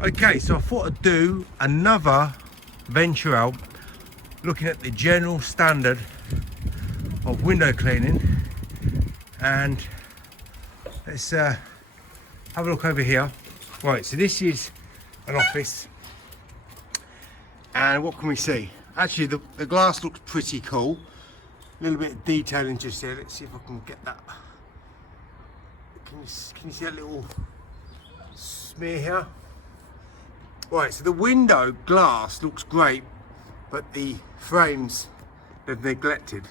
Okay, so I thought I'd do another venture out looking at the general standard of window cleaning, and let's have a look over here. Right, so this is an office, and what can we see? Actually, the glass looks pretty cool. A little bit of detailing just here. Let's see if I can get that. Can you see that little smear here? Right, so the window glass looks great, but the frames they've neglected.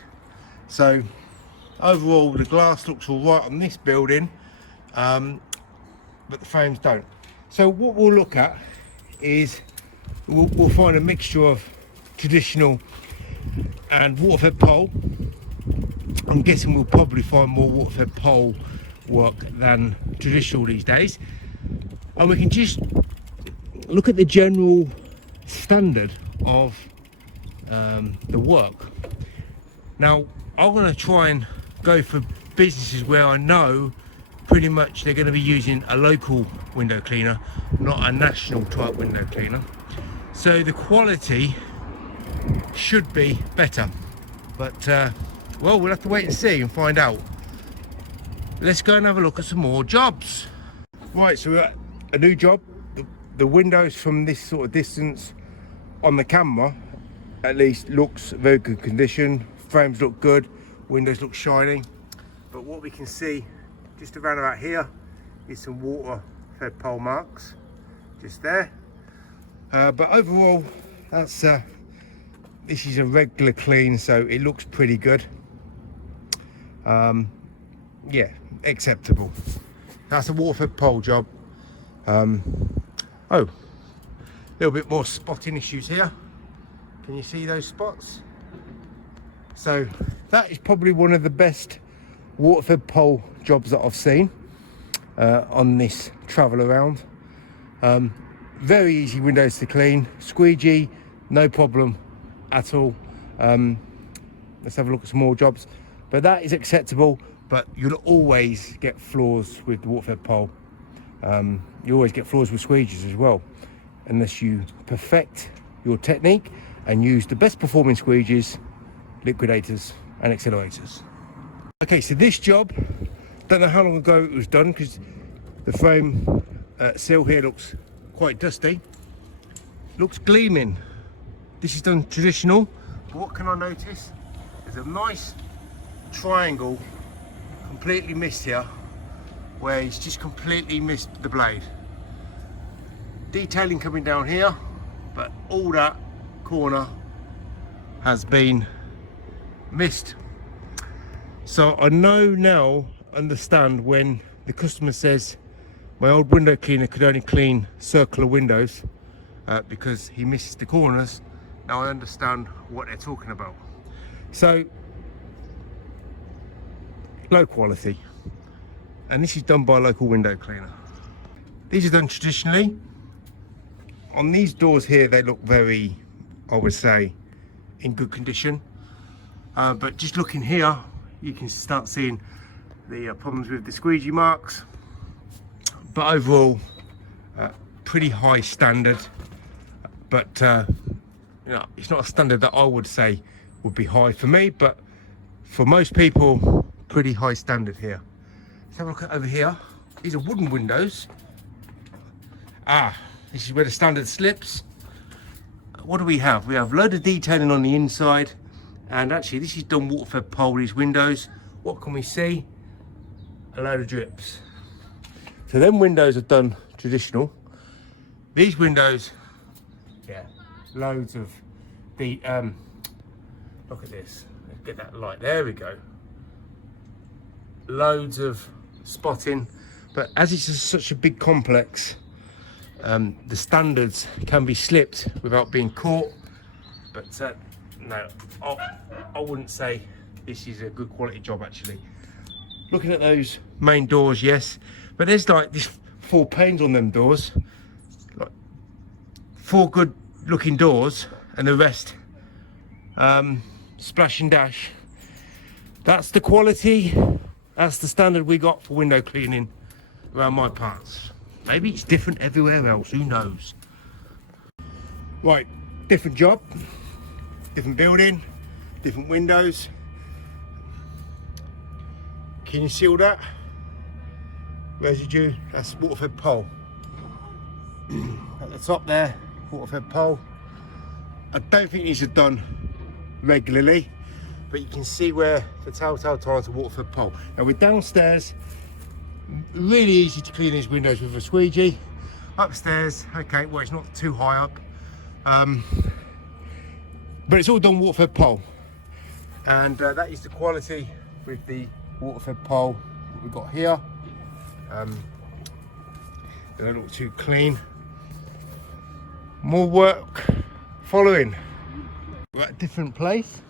So overall the glass looks all right on this building, but the frames don't. So what we'll look at is we'll find a mixture of traditional and water-fed pole. I'm guessing we'll probably find more water-fed pole work than traditional these days, and we can just look at the general standard of the work. Now I'm going to try and go for businesses where I know pretty much they're going to be using a local window cleaner, not a national type window cleaner, so the quality should be better, but well, we'll have to wait and see and find out. Let's go and have a look at some more jobs. Right, so we're at a new job. The windows from this sort of distance on the camera at least looks very good condition. Frames look good, windows look shiny, but what we can see just around about here is some water fed pole marks just there, but overall that's this is a regular clean, so it looks pretty good. Yeah, acceptable. That's a water fed pole job. Oh, a little bit more spotting issues here. Can you see those spots? So that is probably one of the best water-fed pole jobs that I've seen on this travel around. Very easy windows to clean, squeegee, no problem at all. Let's have a look at some more jobs, but that is acceptable. But you'll always get flaws with the water-fed pole. You always get flaws with squeegees as well, unless you perfect your technique and use the best performing squeegees, liquidators and accelerators. Okay, so this job, don't know how long ago it was done because the frame seal here looks quite dusty. Looks gleaming. This is done traditional, but what can I notice? There's a nice triangle completely missed here, where he's just completely missed the blade. Detailing coming down here, but all that corner has been missed. So I understand when the customer says my old window cleaner could only clean circular windows because he misses the corners. Now I understand what they're talking about. So low quality, and this is done by a local window cleaner. These are done traditionally. On these doors here they look very, I would say, in good condition, but just looking here you can start seeing the problems with the squeegee marks, but overall pretty high standard, but you know, it's not a standard that I would say would be high for me, but for most people pretty high standard here. Let's have a look at over here. These are wooden windows. This is where the standard slips. What do we have? We have a load of detailing on the inside, and actually this is done water-fed pole, these windows. What can we see? A load of drips. So them windows are done traditional. These windows, yeah, loads of the look at this. Let's get that light. There we go. Loads of spotting, but as it's such a big complex, the standards can be slipped without being caught. But no, I wouldn't say this is a good quality job actually. Looking at those main doors, yes, but there's like this 4 panes on them doors, like 4 good looking doors, and the rest splash and dash. That's the quality, that's the standard we got for window cleaning around my parts. Maybe it's different everywhere else, who knows? Right, different job, different building, different windows. Can you see all that? Residue, that's water-fed pole. At the top there, water-fed pole. I don't think these are done regularly, but you can see where the telltale signs of water-fed pole. Now we're downstairs, really easy to clean these windows with a squeegee. Upstairs, okay, well it's not too high up, but it's all done water-fed pole, and that is the quality with the water-fed pole that we've got here. They don't look too clean. More work following. We're at a different place.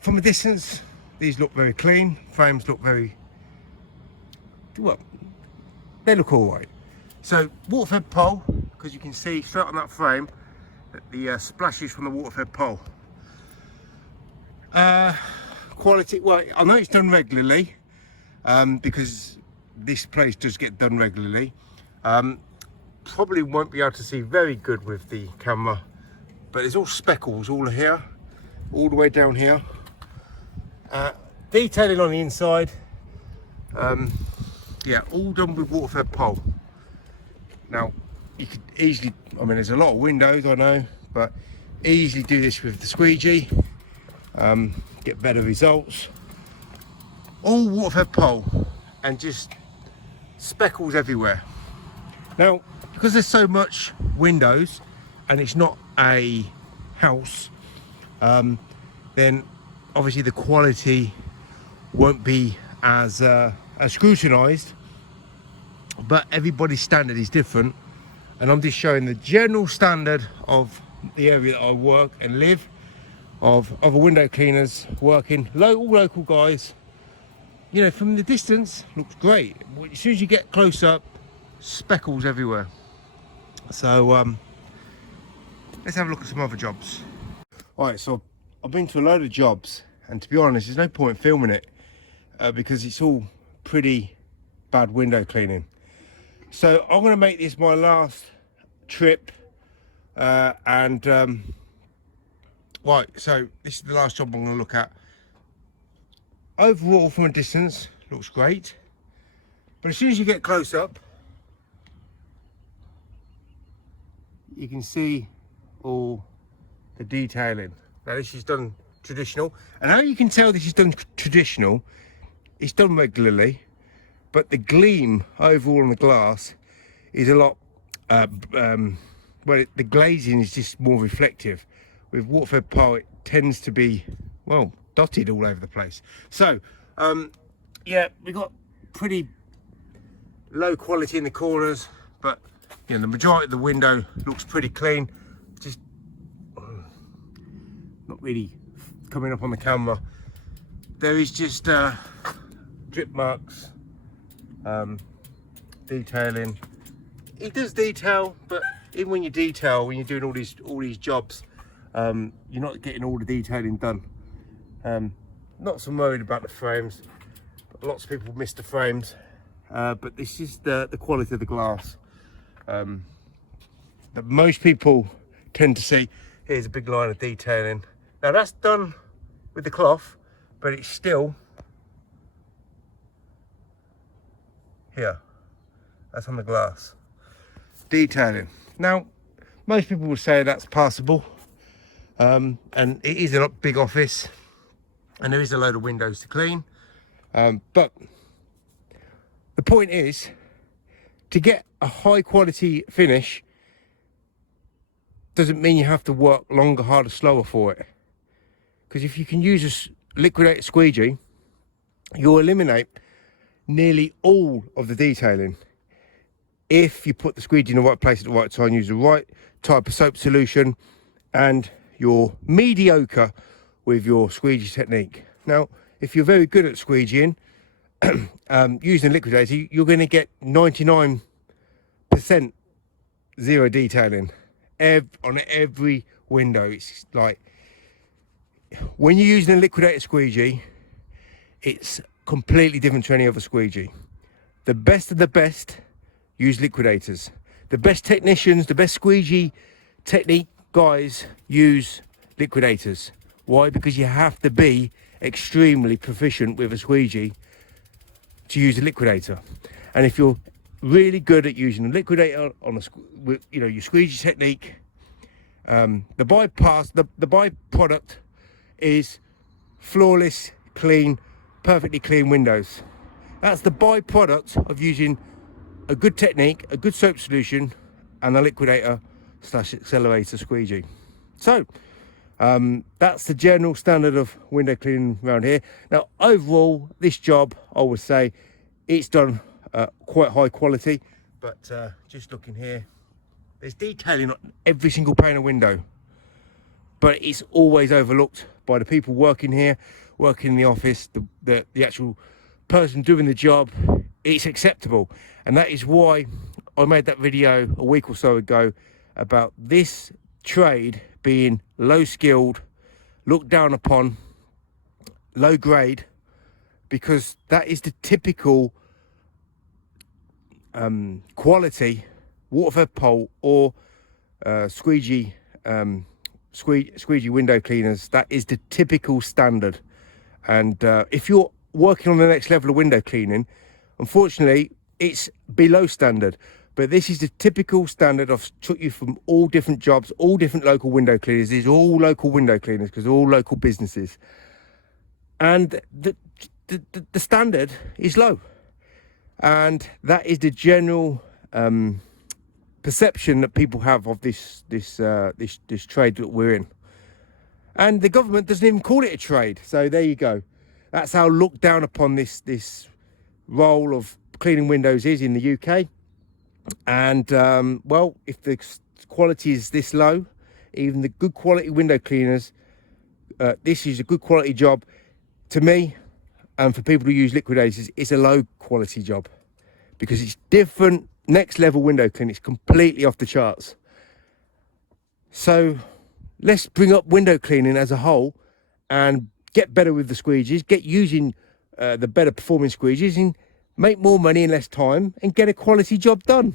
From a distance, these look very clean. Frames look very, well, they look all right. So water-fed pole, because you can see straight on that frame that the splashes from the water-fed pole. Quality, well, I know it's done regularly, because this place does get done regularly. Probably won't be able to see very good with the camera, but there's all speckles all here, all the way down here. Detailing on the inside, yeah, all done with water-fed pole. Now you could easily, I mean there's a lot of windows I know, but easily do this with the squeegee, get better results. All water-fed pole and just speckles everywhere. Now because there's so much windows and it's not a house, then obviously the quality won't be as scrutinized, but everybody's standard is different, and I'm just showing the general standard of the area that I work and live, of other window cleaners working, all local guys. You know, from the distance looks great. As soon as you get close up, speckles everywhere. So let's have a look at some other jobs. All right, so I've been to a load of jobs, and to be honest, there's no point filming it because it's all pretty bad window cleaning. So I'm going to make this my last trip, right, so this is the last job I'm going to look at. Overall, from a distance, looks great, but as soon as you get close up, you can see all the detailing. Now this is done traditional, and how you can tell this is done traditional, it's done regularly, but the gleam overall on the glass is a lot, well, the glazing is just more reflective. With water-fed pole, it tends to be, well, dotted all over the place. So yeah, we got pretty low quality in the corners, but you know, the majority of the window looks pretty clean. Just not really coming up on the camera. There is just drip marks, detailing. It does detail, but even when you detail, when you're doing all these jobs, you're not getting all the detailing done. Not so worried about the frames, but lots of people miss the frames, but this is the quality of the glass that most people tend to see. Here's a big line of detailing. Now that's done with the cloth, but it's still here. That's on the glass. Detailing. Now, most people will say that's passable, and it is a big office, and there is a load of windows to clean. But the point is, to get a high quality finish doesn't mean you have to work longer, harder, slower for it. Because if you can use a liquidated squeegee, you'll eliminate nearly all of the detailing. If you put the squeegee in the right place at the right time, use the right type of soap solution, and you're mediocre with your squeegee technique. Now, if you're very good at squeegeeing, using a liquidator, you're going to get 99% zero detailing on every window. It's like, when you're using a liquidator squeegee, it's completely different to any other squeegee. The best of the best use liquidators. The best technicians, the best squeegee technique guys use liquidators. Why? Because you have to be extremely proficient with a squeegee to use a liquidator. And if you're really good at using a liquidator on your squeegee technique, the byproduct is flawless, clean, perfectly clean windows. That's the byproduct of using a good technique, a good soap solution, and a liquidator / accelerator squeegee. So that's the general standard of window cleaning around here. Now, overall, this job, I would say, it's done quite high quality. But just looking here, there's detailing on every single pane of window, but it's always overlooked by the people working here, working in the office, the actual person doing the job. It's acceptable, and that is why I made that video a week or so ago about this trade being low skilled, looked down upon, low grade, because that is the typical quality waterfed pole or squeegee window cleaners. That is the typical standard. And if you're working on the next level of window cleaning, unfortunately it's below standard. But this is the typical standard. I've took you from all different jobs, all different local window cleaners. These are all local window cleaners because they're all local businesses, and the standard is low, and that is the general perception that people have of this trade that we're in. And the government doesn't even call it a trade. So there you go. That's how looked down upon this role of cleaning windows is in the UK. And well, if the quality is this low, even the good quality window cleaners, this is a good quality job to me. And for people who use liquidators, it's a low quality job because it's different. Next level window cleaning, it's completely off the charts. So let's bring up window cleaning as a whole and get better with the squeegees, get using the better performing squeegees, and make more money in less time and get a quality job done.